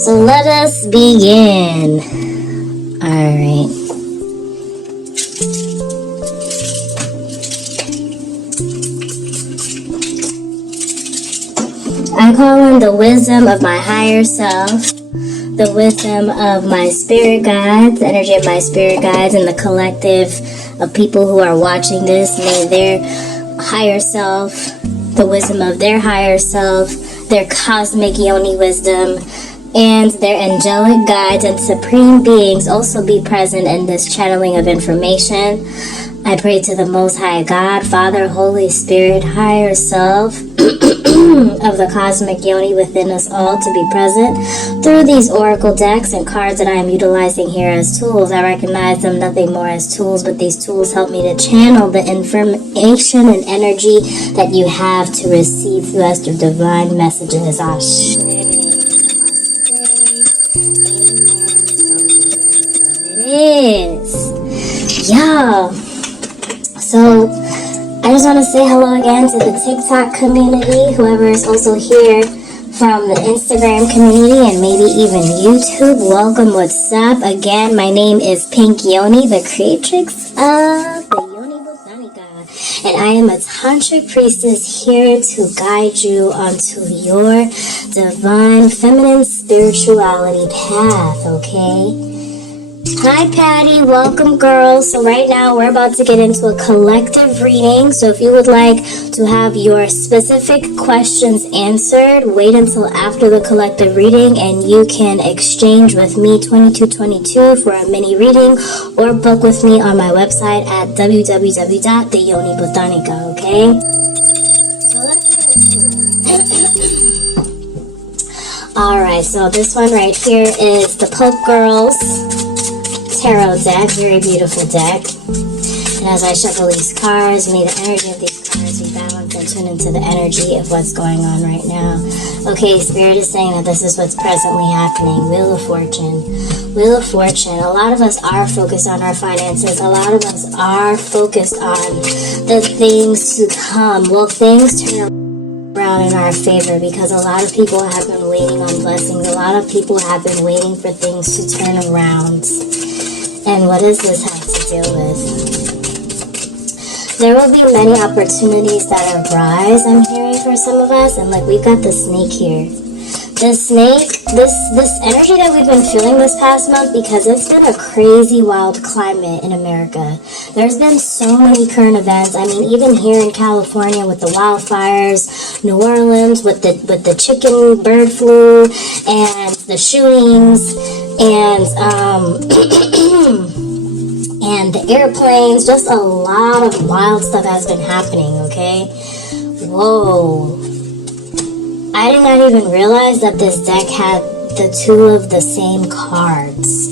So let us begin. Alright. I call on the wisdom of my higher self, the wisdom of my spirit guides, the energy of my spirit guides, and the collective of people who are watching this. May their higher self, the wisdom of their higher self, their cosmic yoni wisdom, and their angelic guides and supreme beings also be present in this channeling of information. I pray to the Most High God, Father, Holy Spirit, higher self of the cosmic yoni within us all to be present through these oracle decks and cards that I am utilizing here as tools. I recognize them nothing more as tools, but these tools help me to channel the information and energy that you have to receive through us through divine messages. Ashe. Yeah. So I just want to say hello again to the TikTok community, whoever is also here from the Instagram community and maybe even YouTube. Welcome, what's up? Again, my name is Pink Yoni, the creatrix of the Yoni BOTANICA, and I am a tantric priestess here to guide you onto your divine feminine spirituality path, okay? Hi Patty, welcome girls. So right now we're about to get into a collective reading. So if you would like to have your specific questions answered, wait until after the collective reading and you can exchange with me 2222 for a mini reading or book with me on my website at www.theyonibotanica, okay? So let's get into it. Alright, so this one right here is the Pope Girls Tarot deck, very beautiful deck. And as I shuffle these cards, may the energy of these cards be balanced and tune into the energy of what's going on right now. Okay, Spirit is saying that this is what's presently happening. Wheel of Fortune. Wheel of Fortune. A lot of us are focused on our finances. A lot of us are focused on the things to come. Well, things turn around in our favor because a lot of people have been waiting on blessings. A lot of people have been waiting for things to turn around. And what does this have to deal with? There will be many opportunities that arise, I'm hearing, for some of us. And like, we've got the snake here. The snake, this energy that we've been feeling this past month, because it's been a crazy wild climate in America. There's been so many current events. I mean, even here in California with the wildfires, New Orleans with the chicken bird flu and the shootings and and the airplanes, just a lot of wild stuff has been happening, okay? Whoa. I did not even realize that this deck had the two of the same cards.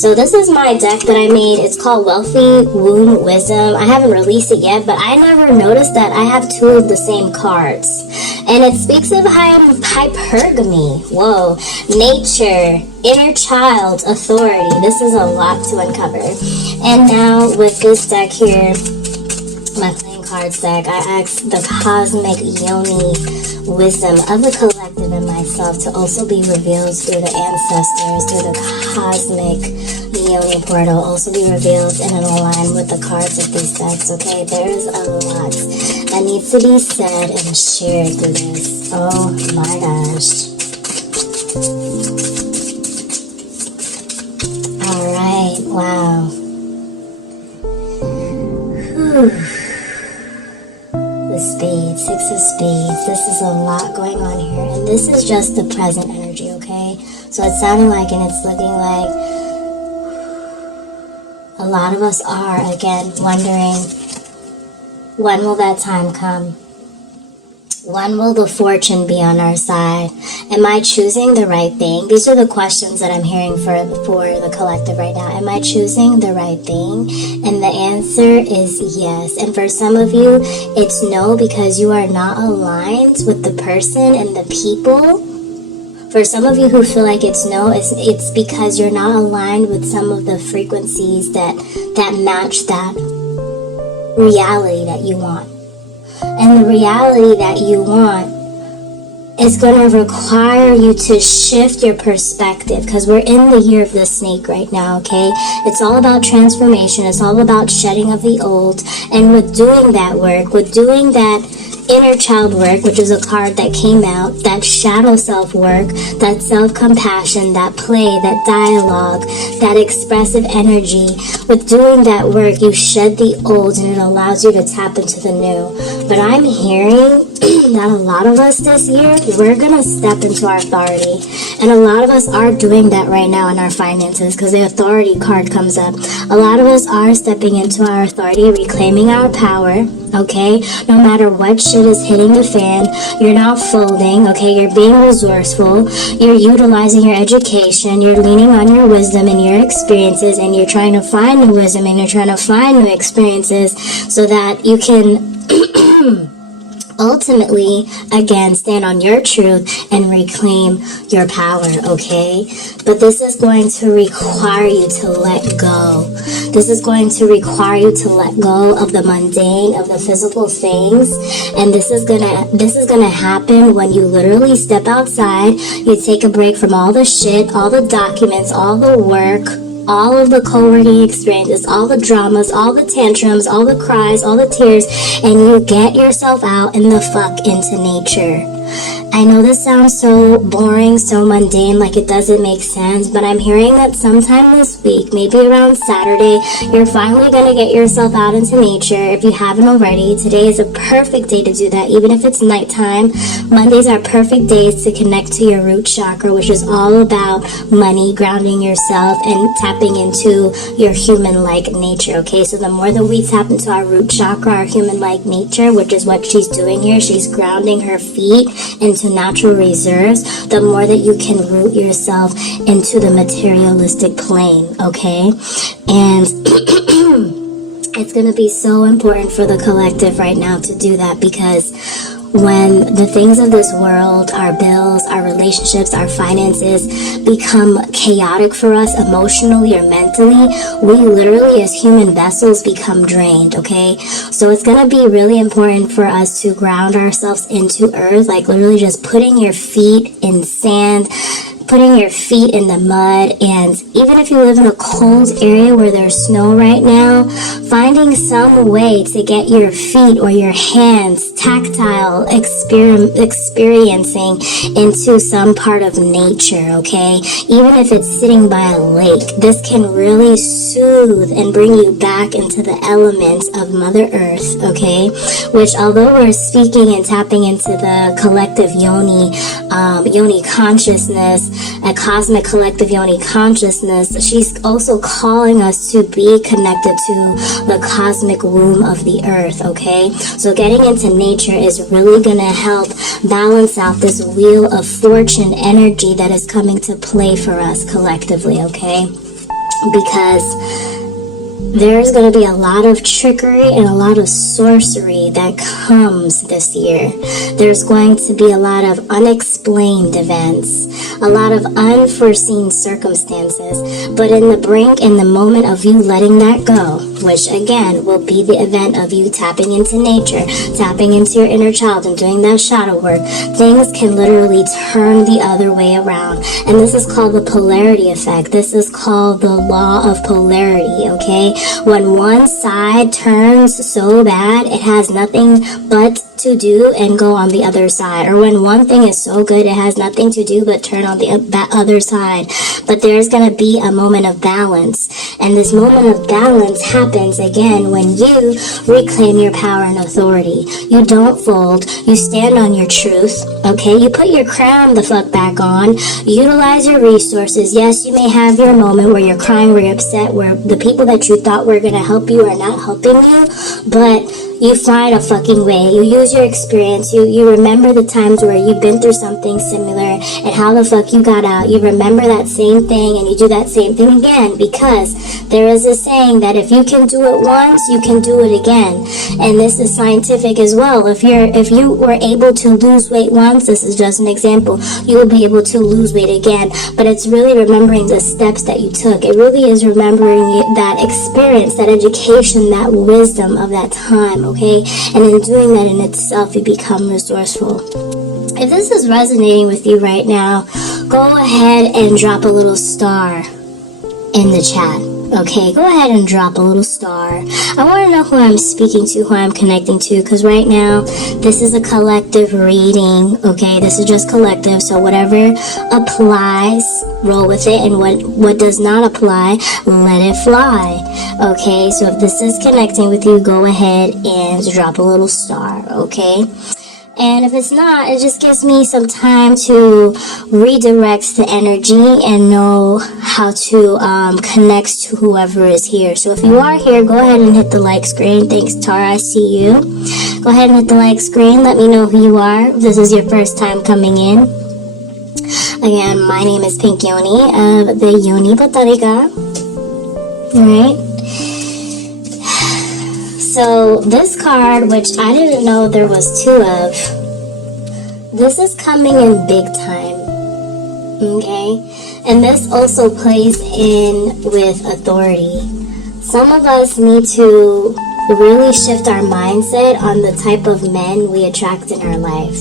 So this is my deck that I made. It's called Wealthy Womb Wisdom. I haven't released it yet, but I never noticed that I have two of the same cards. And it speaks of hypergamy. Whoa. Nature, inner child, authority. This is a lot to uncover. And now with this deck here, my playing cards deck, I asked the cosmic yoni wisdom of the collective and myself to also be revealed through the ancestors, through the cosmic yoni portal, also be revealed and in line with the cards of these decks, okay? There is a lot that needs to be said and shared through this. Oh my gosh. Alright, wow. Whew. The spades, six of spades. This is a lot going on here, and this is just the present energy, okay? So it's sounding like, and it's looking like a lot of us are, again, wondering, when will that time come? When will the fortune be on our side? Am I choosing the right thing? These are the questions that I'm hearing for the collective right now. Am I choosing the right thing? And the answer is yes. And for some of you, it's no, because you are not aligned with the person and the people. For some of you who feel like it's no, it's because you're not aligned with some of the frequencies that match that reality that you want. And the reality that you want it's going to require you to shift your perspective, because we're in the year of the snake right now, okay? It's all about transformation. It's all about shedding of the old. And with doing that work, with doing that inner child work, which is a card that came out, that shadow self work, that self-compassion, that play, that dialogue, that expressive energy, with doing that work, you shed the old and it allows you to tap into the new. But I'm hearing that a lot of us this year, we're gonna step into our authority, and a lot of us are doing that right now in our finances, because the authority card comes up. A lot of us are stepping into our authority, reclaiming our power, okay? No matter what shit is hitting the fan, you're not folding, okay? You're being resourceful, you're utilizing your education, you're leaning on your wisdom and your experiences, and you're trying to find new wisdom and you're trying to find new experiences so that you can ultimately, again, stand on your truth and reclaim your power, okay? But this is going to require you to let go. This is going to require you to let go of the mundane, of the physical things. And this is gonna happen when you literally step outside, you take a break from all the shit, all the documents, all the work, all of the co-working experiences, all the dramas, all the tantrums, all the cries, all the tears, and you get yourself out and the fuck into nature. I know this sounds so boring, so mundane, like it doesn't make sense, but I'm hearing that sometime this week, maybe around Saturday, you're finally going to get yourself out into nature. If you haven't already, today is a perfect day to do that, even if it's nighttime. Mondays are perfect days to connect to your root chakra, which is all about money, grounding yourself, and tapping into your human-like nature, okay? So the more that we tap into our root chakra, our human-like nature, which is what she's doing here, she's grounding her feet into natural reserves, the more that you can root yourself into the materialistic plane, okay? And it's going to be so important for the collective right now to do that, because when the things of this world, our bills, our relationships, our finances become chaotic for us emotionally or mentally, we literally as human vessels become drained, okay? So it's going to be really important for us to ground ourselves into earth, like literally just putting your feet in sand, putting your feet in the mud, and even if you live in a cold area where there's snow right now, finding some way to get your feet or your hands tactile, experiencing into some part of nature, okay? Even if it's sitting by a lake, this can really soothe and bring you back into the elements of Mother Earth, okay? Which, although we're speaking and tapping into the collective YONI consciousness, a cosmic collective YONI consciousness, she's also calling us to be connected to the cosmic womb of the earth, okay? So getting into nature is really going to help balance out this wheel of fortune energy that is coming to play for us collectively, okay? Because there's going to be a lot of trickery and a lot of sorcery that comes this year. There's going to be a lot of unexplained events, a lot of unforeseen circumstances, but in the brink, in the moment of you letting that go, which again will be the event of you tapping into nature, tapping into your inner child and doing that shadow work, things can literally turn the other way around. And this is called the polarity effect. This is called the law of polarity, okay? When one side turns so bad, it has nothing but to do and go on the other side. Or when one thing is so good, it has nothing to do but turn on that other side. But there's going to be a moment of balance. And this moment of balance happens again when you reclaim your power and authority. You don't fold. You stand on your truth, okay? You put your crown the fuck back on. Utilize your resources. Yes, you may have your moment where you're crying, where you're upset, where the people that you thought were going to help you are not helping you, but you find a fucking way. You use your experience. You remember the times where you've been through something similar and how the fuck you got out. You remember that same thing and you do that same thing again, because there is a saying that if you can do it once, you can do it again. And this is scientific as well. If you were able to lose weight once, this is just an example, you will be able to lose weight again. But it's really remembering the steps that you took. It really is remembering that experience, that education, that wisdom of that time, okay? And in doing that in itself, you become resourceful. if this is resonating with you right now, go ahead and drop a little star in the chat. Okay, go ahead and drop a little star. I want to know who I'm speaking to, who I'm connecting to, because right now, this is a collective reading, okay? This is just collective, so whatever applies, roll with it, and what does not apply, let it fly, okay? So if this is connecting with you, go ahead and drop a little star, okay? And if it's not, it just gives me some time to redirect the energy and know how to connect to whoever is here. So if you are here, go ahead and hit the like screen. Thanks, Tara. I see you. Go ahead and hit the like screen. Let me know who you are. If this is your first time coming in. Again, my name is Pink Yoni of the YONI BOTANICA. Alright. So this card, which I didn't know there was two of, this is coming in big time, okay? And this also plays in with authority. Some of us need to really shift our mindset on the type of men we attract in our life.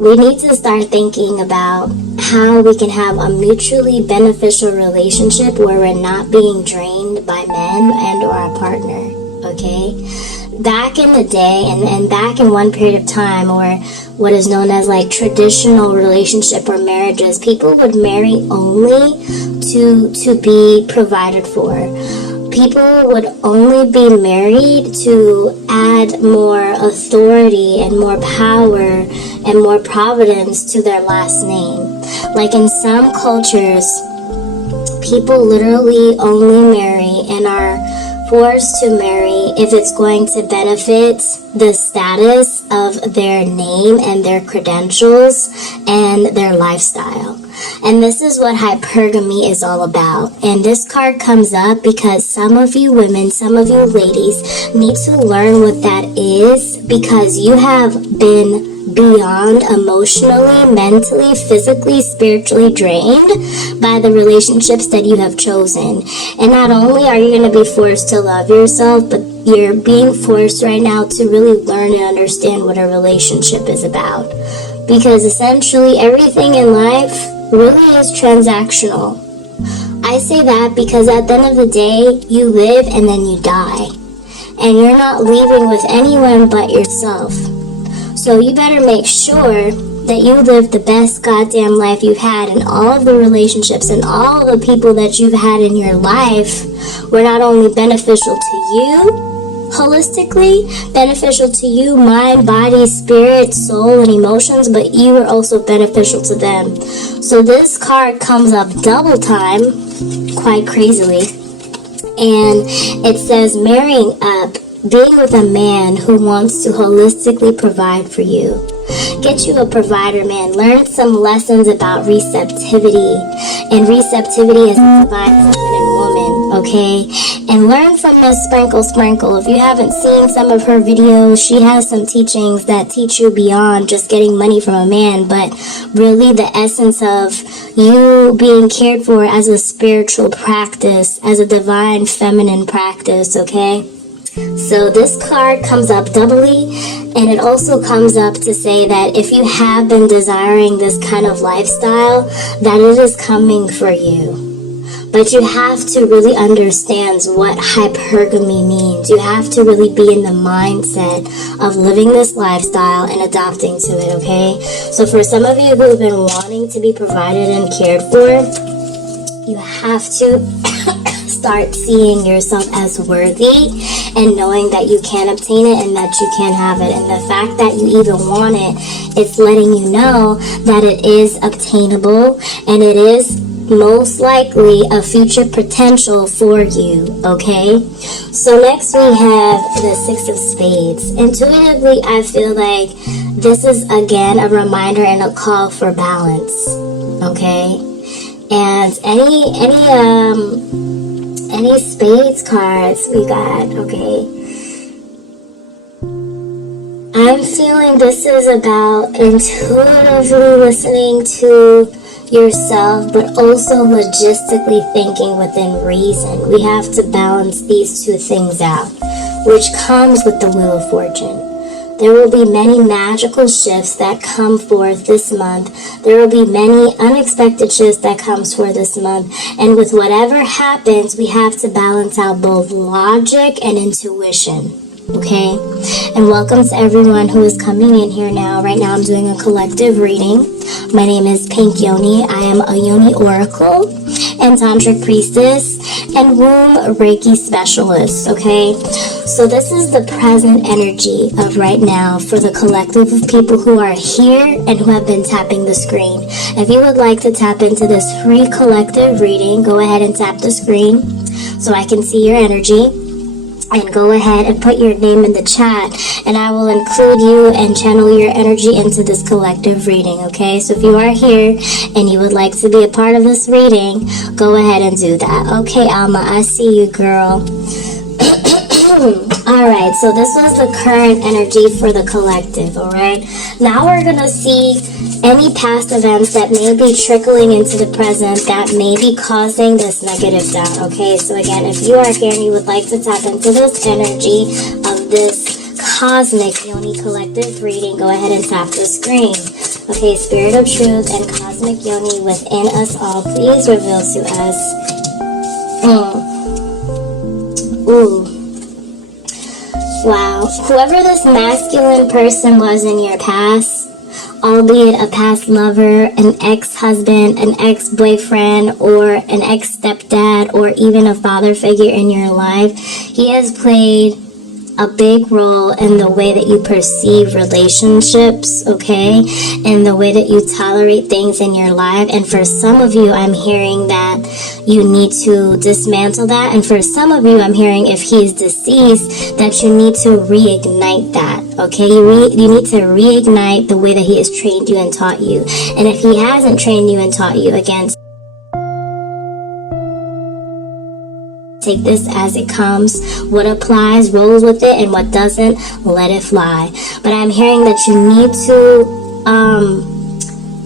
We need to start thinking about how we can have a mutually beneficial relationship where we're not being drained by men and or our partner. Okay, back in the day and back in one period of time, or what is known as like traditional relationship or marriages, people would marry only to be provided for. People would only be married to add more authority and more power and more providence to their last name. Like in some cultures, people literally only marry and are forced to marry if it's going to benefit the status of their name and their credentials and their lifestyle. And this is what hypergamy is all about. And this card comes up because some of you women, some of you ladies need to learn what that is, because you have been beyond emotionally, mentally, physically, spiritually drained by the relationships that you have chosen. And not only are you going to be forced to love yourself, but you're being forced right now to really learn and understand what a relationship is about. Because essentially everything in life really is transactional. I say that because at the end of the day, you live and then you die. And you're not leaving with anyone but yourself. So you better make sure that you live the best goddamn life you've had, and all of the relationships and all of the people that you've had in your life were not only beneficial to you, holistically, beneficial to you, mind, body, spirit, soul, and emotions, but you were also beneficial to them. So this card comes up double time, quite crazily, and it says marrying up, being with a man who wants to holistically provide for you. Get you a provider man. Learn some lessons about receptivity. And receptivity is a divine feminine woman, okay? And learn from Miss Sprinkle. If you haven't seen some of her videos, she has some teachings that teach you beyond just getting money from a man, but really the essence of you being cared for as a spiritual practice, as a divine feminine practice, okay? So this card comes up doubly, and it also comes up to say that if you have been desiring this kind of lifestyle, that it is coming for you. But you have to really understand what hypergamy means. You have to really be in the mindset of living this lifestyle and adopting to it, okay? So for some of you who have been wanting to be provided and cared for, you have to start seeing yourself as worthy and knowing that you can obtain it and that you can have it. And the fact that you even want it, it's letting you know that it is obtainable and it is most likely a future potential for you, okay? So next we have the Six of Spades. Intuitively, I feel like this is again a reminder and a call for balance, okay? And any spades cards we got, okay? I'm feeling this is about intuitively listening to yourself, but also logistically thinking within reason. We have to balance these two things out, which comes with the Wheel of Fortune. There will be many magical shifts that come forth this month. There will be many unexpected shifts that comes forth this month. And with whatever happens, we have to balance out both logic and intuition. Okay? And welcome to everyone who is coming in here now. Right now I'm doing a collective reading. My name is Pink Yoni. I am a Yoni Oracle and Tantric Priestess and Womb Reiki Specialist. Okay? So this is the present energy of right now for the collective of people who are here and who have been tapping the screen. If you would like to tap into this free collective reading, go ahead and tap the screen so I can see your energy. And go ahead and put your name in the chat, and I will include you and channel your energy into this collective reading, okay? So if you are here and you would like to be a part of this reading, go ahead and do that. Okay, Alma, I see you, girl. Alright, so this was the current energy for the collective, alright? Now we're going to see any past events that may be trickling into the present that may be causing this negative doubt, okay? So again, if you are here and you would like to tap into this energy of this cosmic Yoni collective reading, go ahead and tap the screen. Okay, Spirit of Truth and Cosmic Yoni within us all, please reveal to us. Ooh. Wow. Whoever this masculine person was in your past, albeit a past lover, an ex-husband, an ex-boyfriend, or an ex-stepdad, or even a father figure in your life, he has played a big role in the way that you perceive relationships, okay, and the way that you tolerate things in your life. And for some of you, I'm hearing that you need to dismantle that, and for some of you, I'm hearing if he is deceased, that you need to reignite that, okay? You need to reignite the way that he has trained you and taught you. And if he hasn't trained you and taught you, again, take this as it comes. What applies, rolls with it, and what doesn't, let it fly. But I'm hearing that you need to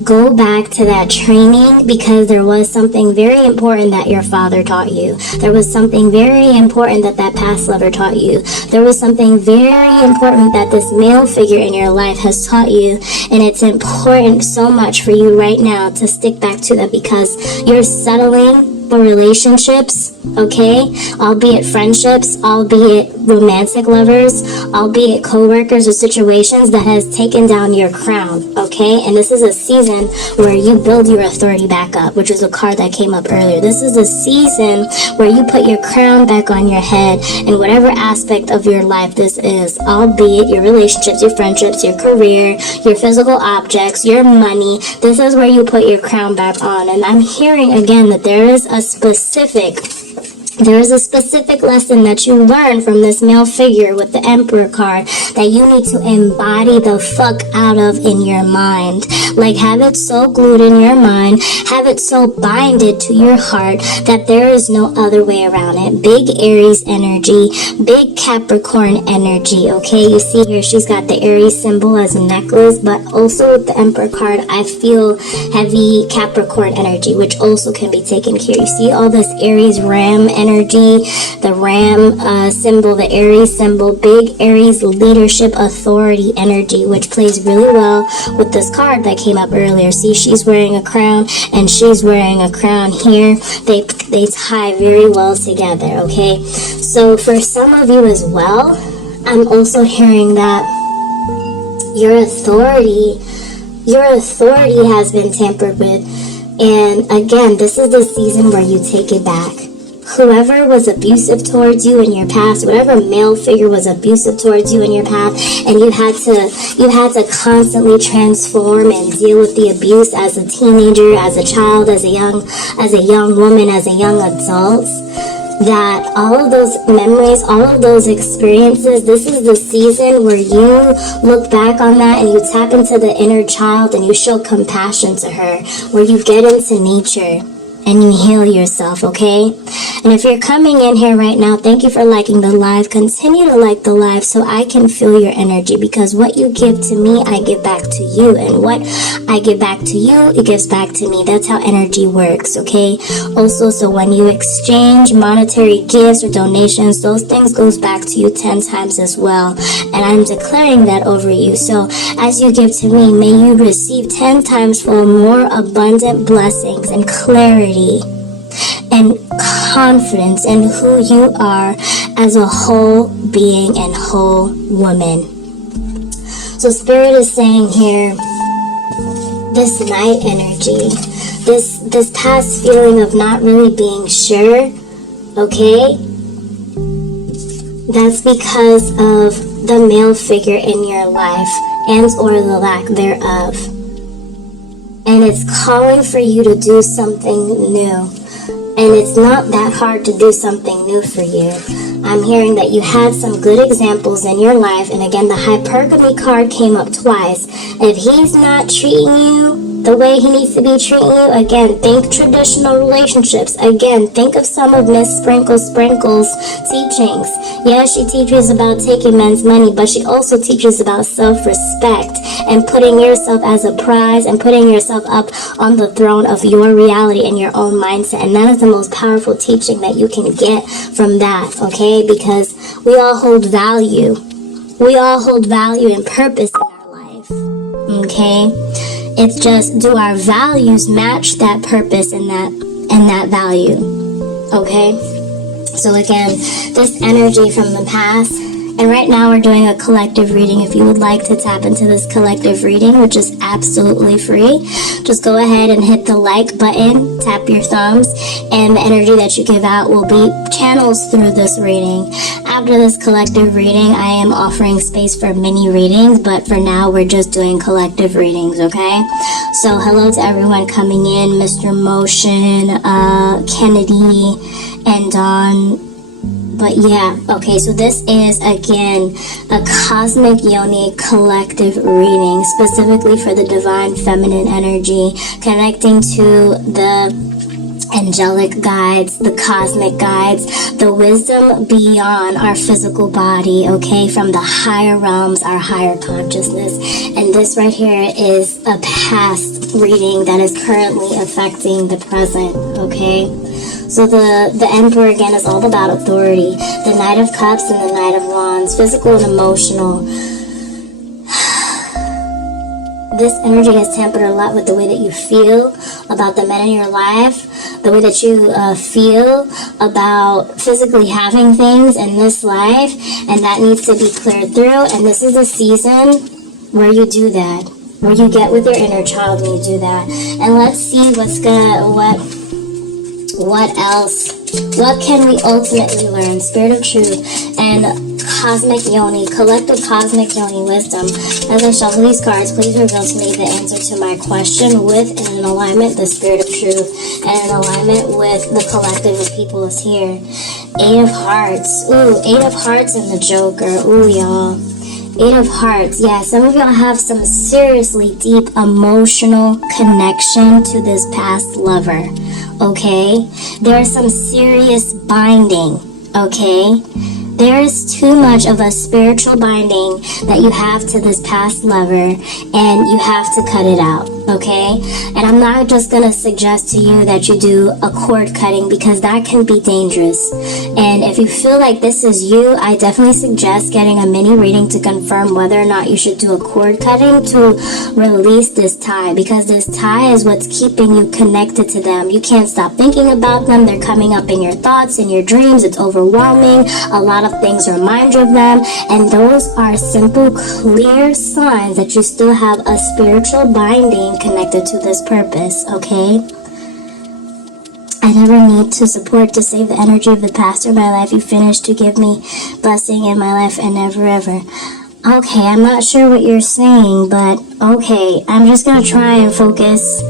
go back to that training, because there was something very important that your father taught you. There was something very important that that past lover taught you. There was something very important that this male figure in your life has taught you, and it's important so much for you right now to stick back to that, because you're settling for relationships, okay, albeit friendships, albeit romantic lovers, albeit co-workers or situations that has taken down your crown, okay? And this is a season where you build your authority back up, which is a card that came up earlier. This is a season where you put your crown back on your head in whatever aspect of your life this is, albeit your relationships, your friendships, your career, your physical objects, your money. This is where you put your crown back on. And I'm hearing again that there is a specific lesson that you learn from this male figure with the Emperor card that you need to embody the fuck out of in your mind. Like, have it so glued in your mind, have it so binded to your heart that there is no other way around it. Big Aries energy, big Capricorn energy, okay? You see here she's got the Aries symbol as a necklace, but also with the Emperor card I feel heavy Capricorn energy, which also can be taken here. You see all this Aries ram energy, the ram symbol, the Aries symbol, big Aries leadership authority energy, which plays really well with this card that came up earlier. See, she's wearing a crown and she's wearing a crown here. They tie very well together, okay? So for some of you as well, I'm also hearing that your authority has been tampered with. And again, this is the season where you take it back. Whoever was abusive towards you in your past, whatever male figure was abusive towards you in your past, and you had to constantly transform and deal with the abuse as a teenager, as a child, as a young woman, as a young adult, that all of those memories, all of those experiences, this is the season where you look back on that and you tap into the inner child and you show compassion to her, where you get into nature and you heal yourself, okay? And if you're coming in here right now, thank you for liking the live. Continue to like the live so I can feel your energy, because what you give to me, I give back to you, and what I give back to you, it gives back to me. That's how energy works, okay? Also, so when you exchange monetary gifts or donations, those things goes back to you 10 times as well, and I'm declaring that over you. So as you give to me, may you receive 10 times full more abundant blessings and clarity and confidence in who you are as a whole being and whole woman. So Spirit is saying here, this night energy, this past feeling of not really being sure, okay, that's because of the male figure in your life and or the lack thereof. And it's calling for you to do something new. And it's not that hard to do something new for you. I'm hearing that you had some good examples in your life. And again, the hypergamy card came up twice. If he's not treating you the way he needs to be treating you, again, think traditional relationships. Again, think of some of Miss Sprinkle's teachings. Yeah, she teaches about taking men's money, but she also teaches about self-respect and putting yourself as a prize and putting yourself up on the throne of your reality and your own mindset. And that is the most powerful teaching that you can get from that, okay? Because we all hold value. We all hold value and purpose in our life, okay? It's just, do our values match that purpose and that value, okay? So again, this energy from the past, and right now we're doing a collective reading. If you would like to tap into this collective reading, which is absolutely free, just go ahead and hit the like button, tap your thumbs, and the energy that you give out will be channeled through this reading. After this collective reading, I am offering space for mini readings, but for now we're just doing collective readings, okay? So hello to everyone coming in, Mr. Motion, Kennedy, and Dawn. But yeah, okay, so this is, again, a Cosmic Yoni collective reading, specifically for the divine feminine energy, connecting to the angelic guides, the cosmic guides, the wisdom beyond our physical body, okay, from the higher realms, our higher consciousness. And this right here is a past reading that is currently affecting the present, okay? So the Emperor, again, is all about authority. The Knight of Cups and the Knight of Wands, physical and emotional. This energy has tampered a lot with the way that you feel about the men in your life, the way that you feel about physically having things in this life, and that needs to be cleared through. And this is a season where you do that, where you get with your inner child and you do that. And let's see what else? What can we ultimately learn? Spirit of Truth and Cosmic Yoni, collective Cosmic Yoni wisdom. As I shuffle these cards, please reveal to me the answer to my question with and in alignment the Spirit of Truth and in alignment with the collective of people is here. 8 of Hearts. Ooh, 8 of Hearts and the Joker. Ooh, y'all. 8 of Hearts. Yeah, some of y'all have some seriously deep emotional connection to this past lover. Okay? There's some serious binding. Okay? There is too much of a spiritual binding that you have to this past lover, and you have to cut it out, okay? And I'm not just going to suggest to you that you do a cord cutting, because that can be dangerous. And if you feel like this is you, I definitely suggest getting a mini reading to confirm whether or not you should do a cord cutting to release this tie, because this tie is what's keeping you connected to them. You can't stop thinking about them. They're coming up in your thoughts, in your dreams. It's overwhelming. A lot of things remind you of them, and those are simple, clear signs that you still have a spiritual binding connected to this purpose, okay? I never need to support to save the energy of the past or my life. You finished to give me blessing in my life and never ever. Okay, I'm not sure what you're saying, but okay, I'm just gonna try and focus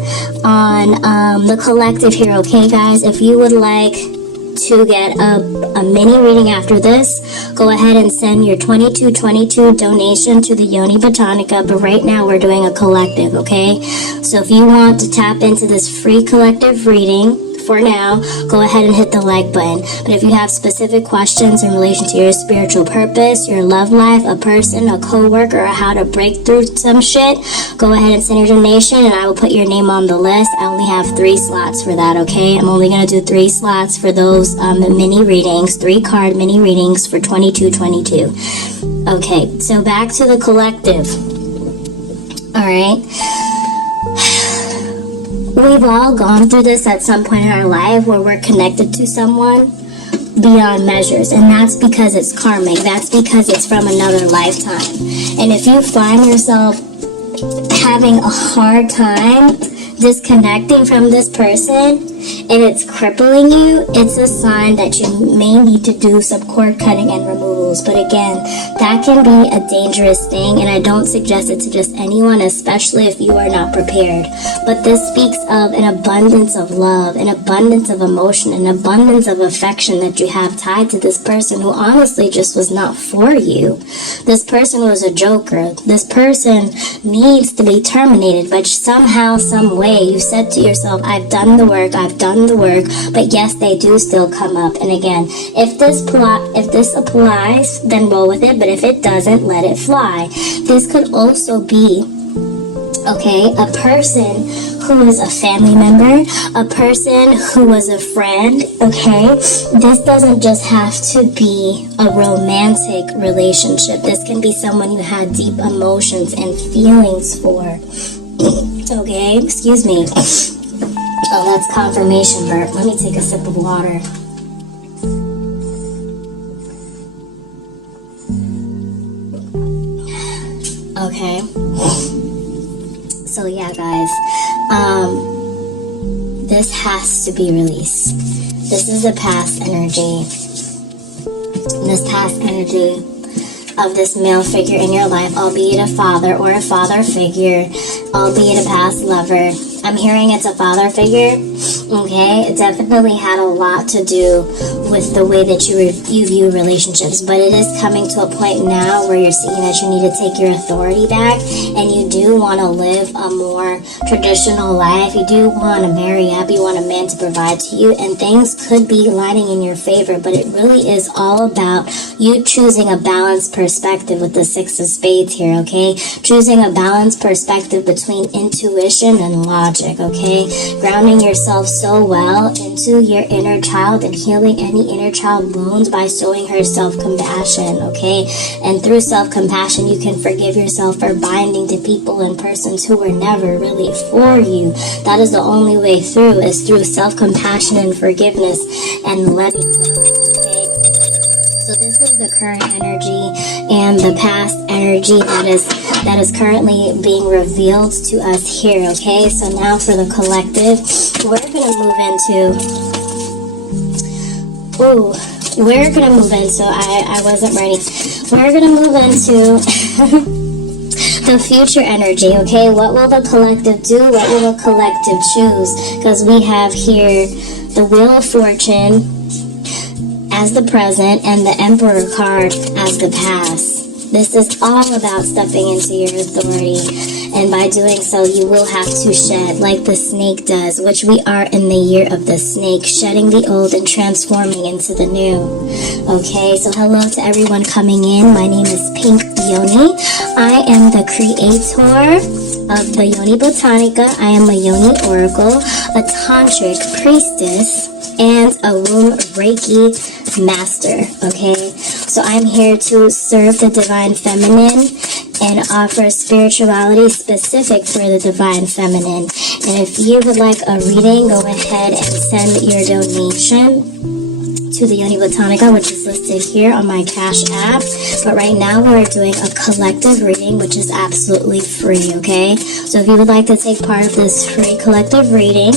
on the collective here, okay, guys? If you would like to get a mini reading after this, go ahead and send your 2222 donation to the Yoni Botanica, but right now we're doing a collective, okay? So if you want to tap into this free collective reading for now, go ahead and hit the like button. But if you have specific questions in relation to your spiritual purpose, your love life, a person, a co-worker, or how to break through some shit, go ahead and send your donation and I will put your name on the list. I only have 3 slots for that, okay? I'm only going to do 3 slots for those mini readings, 3-card mini readings for 2222. Okay, so back to the collective. Alright. We've all gone through this at some point in our life where we're connected to someone beyond measures, and that's because it's karmic. That's because it's from another lifetime. And if you find yourself having a hard time disconnecting from this person and it's crippling you, it's a sign that you may need to do some cord cutting and removals. But again, that can be a dangerous thing, and I don't suggest it to just anyone, especially if you are not prepared. But this speaks of an abundance of love, an abundance of emotion, an abundance of affection that you have tied to this person who honestly just was not for you. This person was a joker. This person needs to be terminated, but somehow, some way, you said to yourself, I've done the work, but yes, they do still come up. And again, if this applies, then roll with it, but if it doesn't, let it fly. This could also be, okay, a person who is a family member, a person who was a friend, okay? This doesn't just have to be a romantic relationship. This can be someone you had deep emotions and feelings for. Okay, excuse me. Oh, that's confirmation burp. Let me take a sip of water. Okay. So yeah, guys. This has to be released. This is the past energy. This past energy of this male figure in your life, albeit a father or a father figure, albeit a past lover. I'm hearing it's a father figure, okay? It definitely had a lot to do with the way that you view relationships, but it is coming to a point now where you're seeing that you need to take your authority back, and you do want to live a more traditional life. You do want to marry up, you want a man to provide to you, and things could be lining in your favor, but it really is all about you choosing a balanced perspective with the 6 of Spades here, okay? Choosing a balanced perspective between intuition and logic, okay? Grounding yourself so well into your inner child and healing any inner child wounds by showing her self-compassion, okay? And through self-compassion, you can forgive yourself for binding to people and persons who were never really for you. That is the only way through, is through self-compassion and forgiveness and letting go, okay? So this is the current energy and the past energy that is currently being revealed to us here, okay? So now for the collective, we're going to move into... I wasn't ready. We're going to move into the future energy, okay? What will the collective do? What will the collective choose? Because we have here the Wheel of Fortune as the present and the Emperor card as the past. This is all about stepping into your authority, and by doing so, you will have to shed like the snake does, which we are in the year of the snake, shedding the old and transforming into the new. Okay, so hello to everyone coming in. My name is Pink Yoni. I am the creator of the Yoni Botanica. I am a Yoni Oracle, a Tantric priestess, and a womb Reiki master, okay? So I'm here to serve the divine feminine and offer spirituality specific for the divine feminine. And if you would like a reading, go ahead and send your donation to the Yoni Botanica, which is listed here on my Cash App. But right now we're doing a collective reading, which is absolutely free, okay? So if you would like to take part of this free collective reading,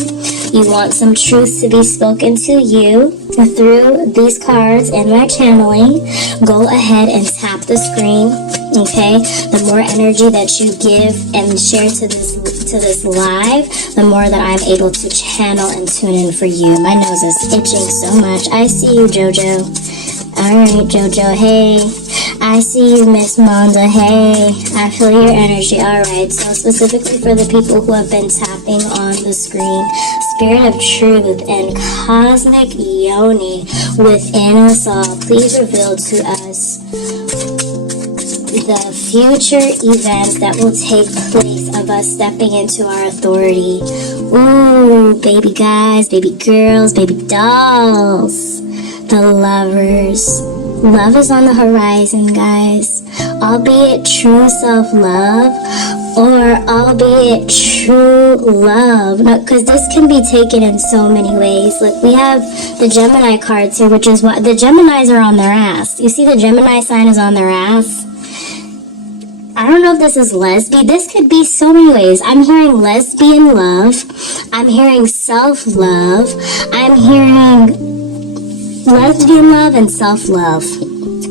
you want some truths to be spoken to you through these cards and my channeling, go ahead and tap the screen, okay? The more energy that you give and share to this live, the more that I'm able to channel and tune in for you. My nose is itching so much. I see you, Jojo. Alright, Jojo, hey. I see you, Miss Monda. Hey, I feel your energy. Alright, so specifically for the people who have been tapping on the screen, Spirit of Truth and Cosmic Yoni within us all, please reveal to us the future events that will take place of us stepping into our authority. Ooh, baby guys, baby girls, baby dolls, the lovers. Love is on the horizon, guys. Albeit true self-love, or albeit true love. Because this can be taken in so many ways. Like, we have the Gemini cards here, which is what the Geminis are on their ass. You see the Gemini sign is on their ass? I don't know if this is lesbian. This could be so many ways. I'm hearing lesbian love. I'm hearing self-love. I'm hearing lesbian love and self-love.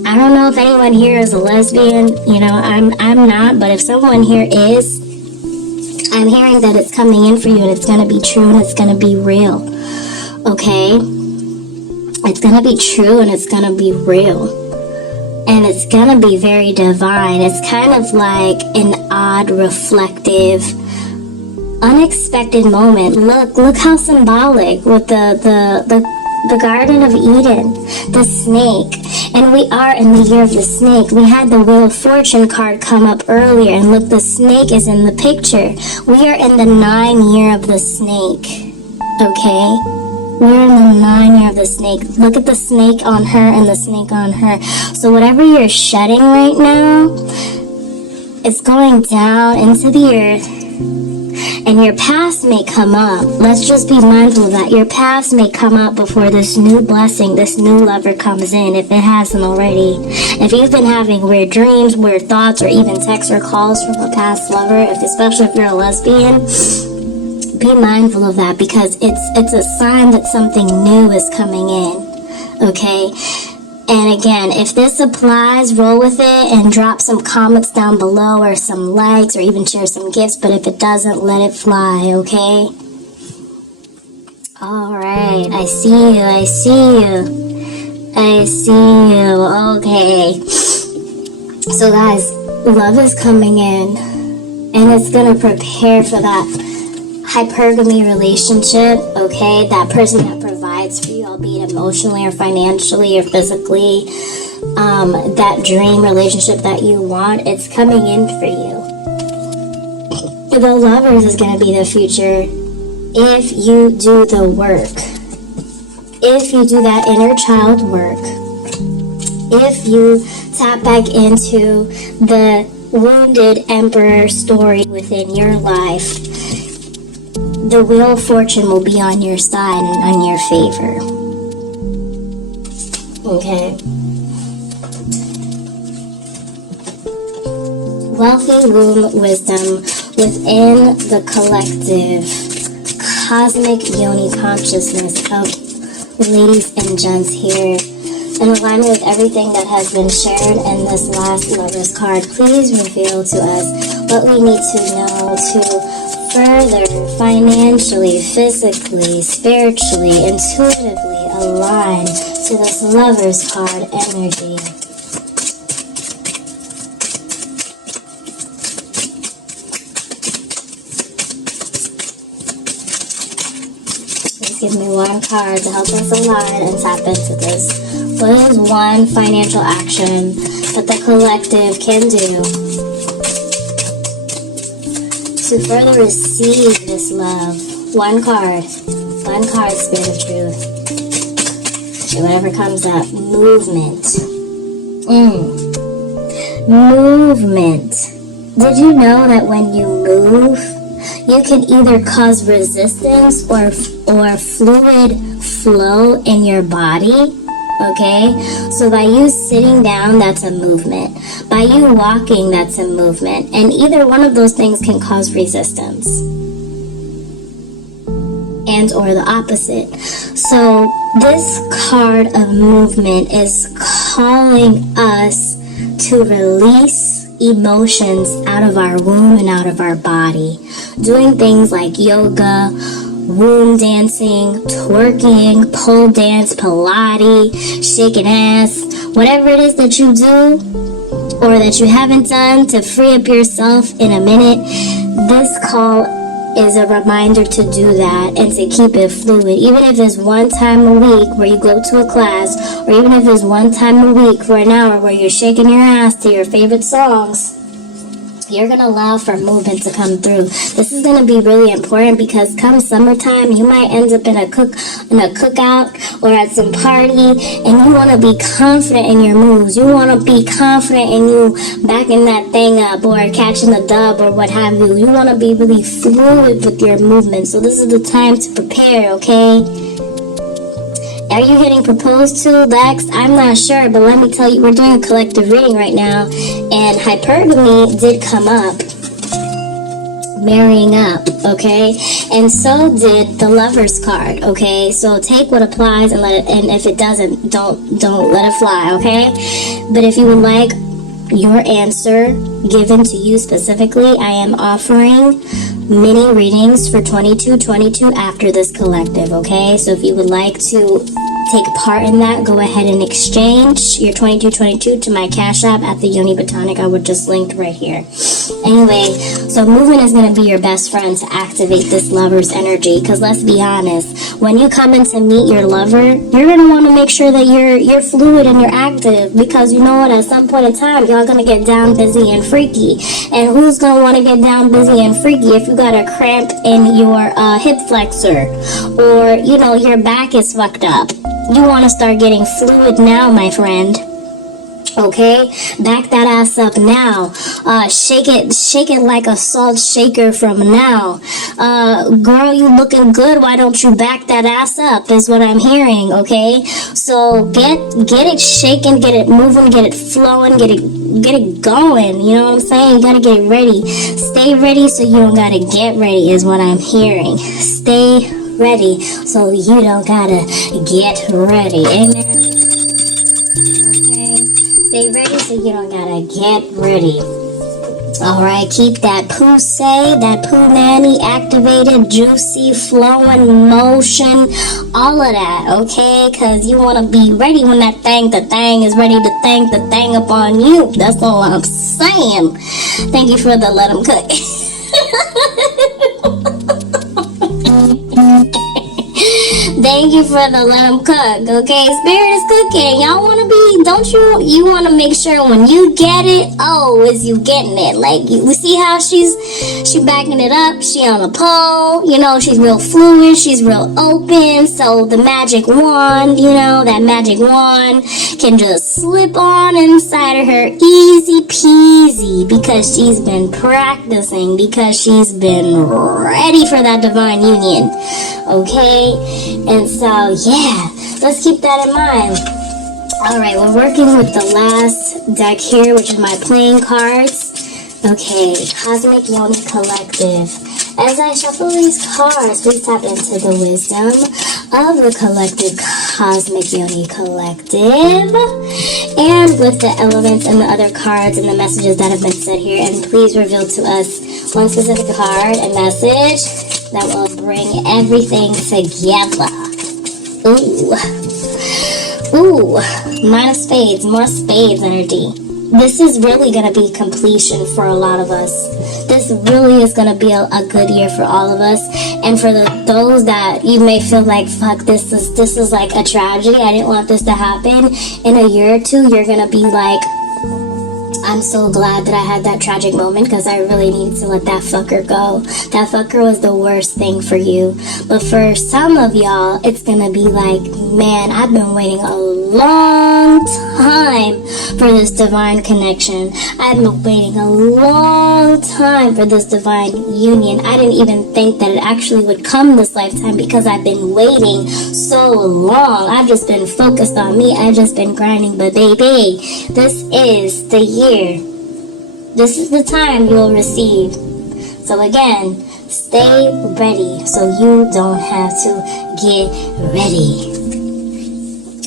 I don't know if anyone here is a lesbian. You know, I'm not. But if someone here is, I'm hearing that it's coming in for you and it's going to be true and it's going to be real. Okay? It's going to be true and it's going to be real. And it's gonna be very divine. It's kind of like an odd, reflective, unexpected moment. Look how symbolic with the Garden of Eden, the snake. And we are in the year of the snake. We had the Wheel of Fortune card come up earlier, and look, the snake is in the picture. We are in the 9 year of the snake. Okay? We're in the 9 year of the snake. Look at the snake on her and the snake on her. So whatever you're shedding right now, it's going down into the earth. And your past may come up. Let's just be mindful of that. Your past may come up before this new blessing, this new lover comes in, if it hasn't already. If you've been having weird dreams, weird thoughts, or even texts or calls from a past lover, especially if you're a lesbian, be mindful of that, because it's a sign that something new is coming in. Okay? And again, if this applies, roll with it and drop some comments down below or some likes or even share some gifts. But if it doesn't, let it fly, okay? Alright, I see you, I see you. I see you, okay. So guys, love is coming in. And it's going to prepare for that hypergamy relationship, okay? That person that provides for you, albeit emotionally or financially or physically, that dream relationship that you want, it's coming in for you. The lovers is going to be the future if you do the work. If you do that inner child work. If you tap back into the wounded emperor story within your life, the Wheel of Fortune will be on your side and on your favor. Okay. Wealthy womb wisdom within the collective cosmic yoni consciousness of ladies and gents here. In alignment with everything that has been shared in this last Lover's card, please reveal to us what we need to know to further financially, physically, spiritually, intuitively align to this Lover's card energy. Please give me one card to help us align and tap into this. What is one financial action that the collective can do to further receive this love? One card, Spirit of Truth. Okay, whatever comes up. Movement. Movement. Did you know that when you move, you can either cause resistance or fluid flow in your body? Okay, so by you sitting down, that's a movement. By you walking, that's a movement. And either one of those things can cause resistance. And or the opposite. So this card of movement is calling us to release emotions out of our womb and out of our body. Doing things like yoga, womb dancing, twerking, pole dance, Pilates, shaking ass, whatever it is that you do or that you haven't done to free up yourself in a minute, this call is a reminder to do that and to keep it fluid. Even if it's one time a week where you go to a class, or even if it's one time a week for an hour where you're shaking your ass to your favorite songs, you're going to allow for movement to come through. This is going to be really important because come summertime, you might end up in a cookout or at some party, and you want to be confident in your moves. You want to be confident in you backing that thing up or catching a dub or what have you. You want to be really fluid with your movement. So this is the time to prepare, okay? Are you getting proposed to next? I'm not sure, but let me tell you, we're doing a collective reading right now, and hypergamy did come up, marrying up, okay? And so did the Lover's card, okay? So take what applies and let it, and if it doesn't, don't let it fly, okay? But if you would like your answer given to you specifically, I am offering mini readings for 2222 after this collective, okay? So if you would like to take part in that, go ahead and exchange your 2222 to my Cash App at the YONI BOTANICA, which is linked right here. Anyway, so movement is going to be your best friend to activate this lover's energy, because let's be honest, when you come in to meet your lover, you're going to want to make sure that you're fluid and you're active, because you know what, at some point in time, y'all going to get down, busy, and freaky. And who's going to want to get down, busy, and freaky if you got a cramp in your hip flexor, or, you know, your back is fucked up? You want to start getting fluid now, my friend. Okay, back that ass up now. Shake it like a salt shaker from now. Girl, you looking good. Why don't you back that ass up? Is what I'm hearing. Okay, so get it shaking, get it moving, get it flowing, get it going. You know what I'm saying? You gotta get ready. Stay ready so you don't gotta get ready. Is what I'm hearing. Stay ready so you don't gotta get ready. Amen. Stay ready so you don't gotta get ready. Alright, keep that pussy, that punani activated, juicy, flowing, motion, all of that, okay? Because you want to be ready when the thing is ready to thank the thing upon you. That's all I'm saying. Thank you for the let 'em cook. Thank you for the let 'em cook, okay? Spirit is cooking. Y'all want to be, don't you want to make sure when you get it, oh, is you getting it. Like, you see how she backing it up, she on a pole, you know, she's real fluid, she's real open, so the magic wand, you know, that magic wand can just slip on inside of her easy peasy because she's been practicing, because she's been ready for that divine union, okay? And so, yeah, let's keep that in mind. Alright, we're working with the last deck here, which is my playing cards. Okay, Cosmic Yoni Collective. As I shuffle these cards, please tap into the wisdom of the collective Cosmic Yoni Collective. And with the elements and the other cards and the messages that have been said here, and please reveal to us one specific card and message that will bring everything together. Ooh, Nine of Spades, more Spades energy. This is really going to be completion for a lot of us. This really is going to be a good year for all of us. And for those that you may feel like, fuck, this is like a tragedy, I didn't want this to happen. In a year or two, you're going to be like, I'm so glad that I had that tragic moment because I really needed to let that fucker go. That fucker was the worst thing for you. But for some of y'all, it's gonna be like, man, I've been waiting a long time for this divine connection. I've been waiting a long time for this divine union. I didn't even think that it actually would come this lifetime because I've been waiting so long. I've just been focused on me. I've just been grinding. But baby, this is the year. This is the time you will receive. So again, stay ready so you don't have to get ready.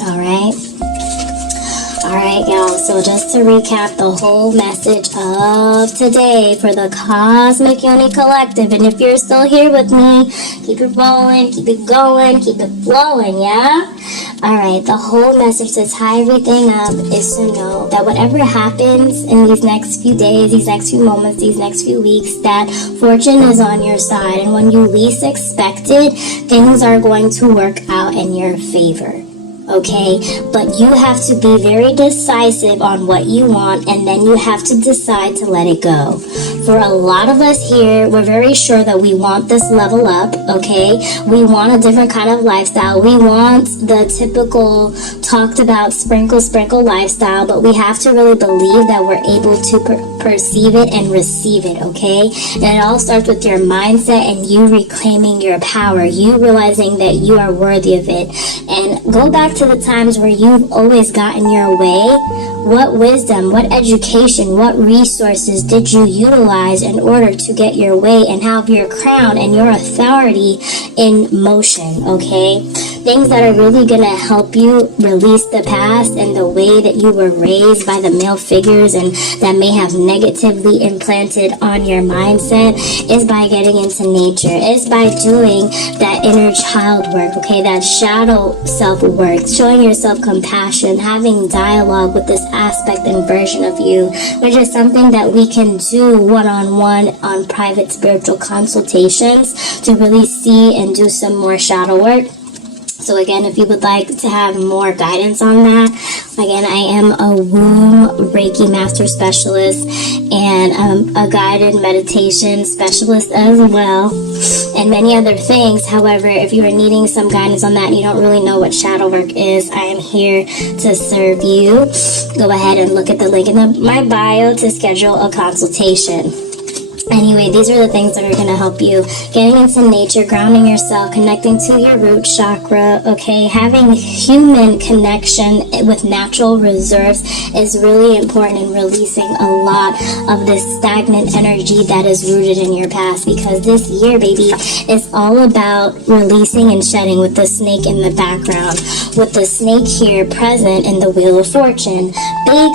Alright? Alright, y'all, so just to recap the whole message of today for the Cosmic Yoni Collective, and if you're still here with me, keep it rolling, keep it going, keep it flowing, yeah? Alright, the whole message to tie everything up is to know that whatever happens in these next few days, these next few moments, these next few weeks, that fortune is on your side, and when you least expect it, things are going to work out in your favor. Okay, but you have to be very decisive on what you want, and then you have to decide to let it go. For a lot of us here, we're very sure that we want this level up, okay? We want a different kind of lifestyle. We want the typical talked about sprinkle lifestyle, but we have to really believe that we're able to perceive it and receive it, okay? And it all starts with your mindset and you reclaiming your power, you realizing that you are worthy of it. And go back to the times where you've always gotten your way. What wisdom, what education, what resources did you utilize in order to get your way and have your crown and your authority in motion, okay? Things that are really going to help you release the past and the way that you were raised by the male figures and that may have negatively implanted on your mindset is by getting into nature. It's by doing that inner child work, okay? That shadow self work, showing yourself compassion, having dialogue with this aspect and version of you, which is something that we can do one-on-one on private spiritual consultations to really see and do some more shadow work. So again, if you would like to have more guidance on that, again, I am a womb Reiki master specialist and a guided meditation specialist as well, and many other things. However, if you are needing some guidance on that and you don't really know what shadow work is, I am here to serve you. Go ahead and look at the link in my bio to schedule a consultation. Anyway, these are the things that are going to help you. Getting into nature, grounding yourself, connecting to your root chakra, okay? Having human connection with natural reserves is really important in releasing a lot of this stagnant energy that is rooted in your past, because this year, baby, is all about releasing and shedding with the snake in the background, with the snake here present in the Wheel of Fortune. Big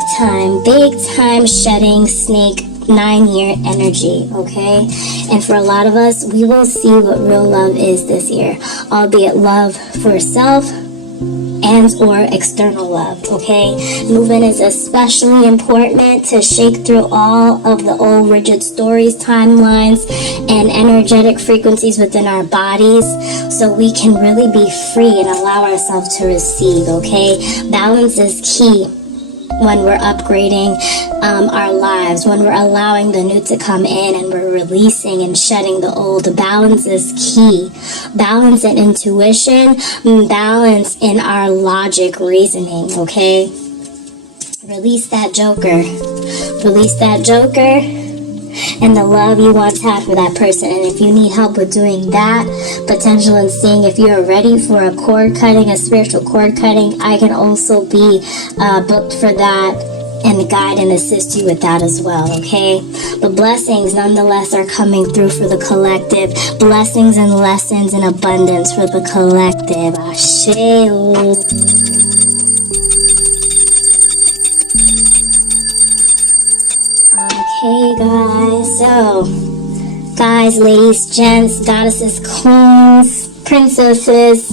time shedding snake 9-year energy, okay? And for a lot of us, we will see what real love is this year, albeit love for self and or external love, okay? Movement is especially important to shake through all of the old rigid stories, timelines, and energetic frequencies within our bodies so we can really be free and allow ourselves to receive, okay? Balance is key when we're upgrading our lives, when we're allowing the new to come in and we're releasing and shedding the old. Balance is key. Balance in intuition, balance in our logic reasoning, okay? Release that joker. Release that joker and the love you want to have for that person. And if you need help with doing that, potential and seeing if you're ready for a cord cutting, a spiritual cord cutting, I can also be booked for that and guide and assist you with that as well, okay? The blessings nonetheless are coming through for the collective. Blessings and lessons in abundance for the collective. Ashe. Okay, guys, so guys, ladies, gents, goddesses, queens, princesses,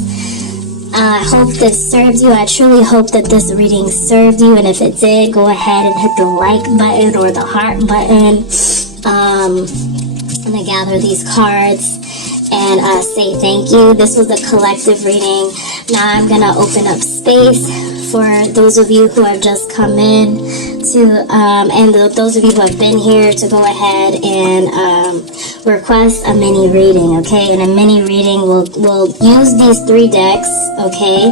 I hope this served you. I truly hope that this reading served you, and if it did, go ahead and hit the like button or the heart button. I'm gonna gather these cards and say thank you. This was a collective reading. Now I'm gonna open up space for those of you who have just come in to and those of you who have been here to go ahead and request a mini reading, okay? In a mini reading, we'll use these 3 decks, okay?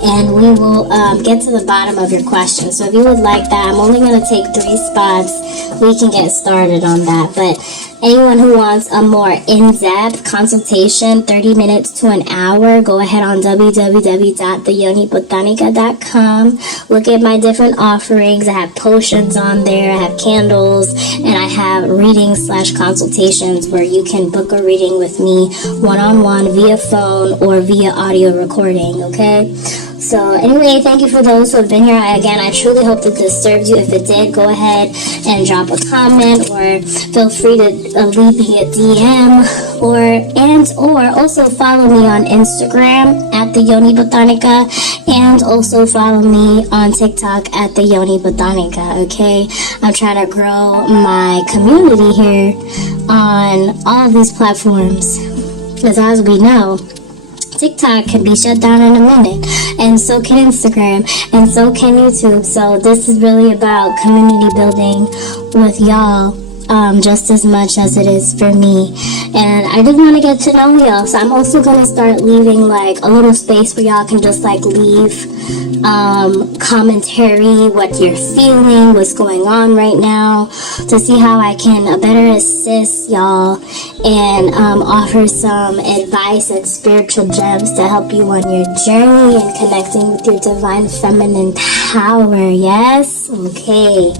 And we will get to the bottom of your question. So if you would like that, I'm only going to take 3 spots. We can get started on that. But anyone who wants a more in-depth consultation, 30 minutes to an hour, go ahead on www.theyonibotanica.com. Look at my different offerings. I have potions on there. I have candles. And I have readings/consultations where you can book a reading with me one-on-one via phone or via audio recording, okay? So anyway, thank you for those who have been here. I truly hope that this served you. If it did, go ahead and drop a comment, or feel free to leave me a DM, or also follow me on Instagram at the YONI Botanica, and also follow me on TikTok at the YONI Botanica. Okay, I'm trying to grow my community here on all of these platforms, because as we know, TikTok can be shut down in a minute, and so can Instagram, and so can YouTube. So this is really about community building with y'all, just as much as it is for me. And I just want to get to know y'all, so I'm also going to start leaving like a little space where y'all can just like leave commentary, what you're feeling, what's going on right now, to see how I can better assist y'all and offer some advice and spiritual gems to help you on your journey and connecting with your divine feminine power. Yes? Okay.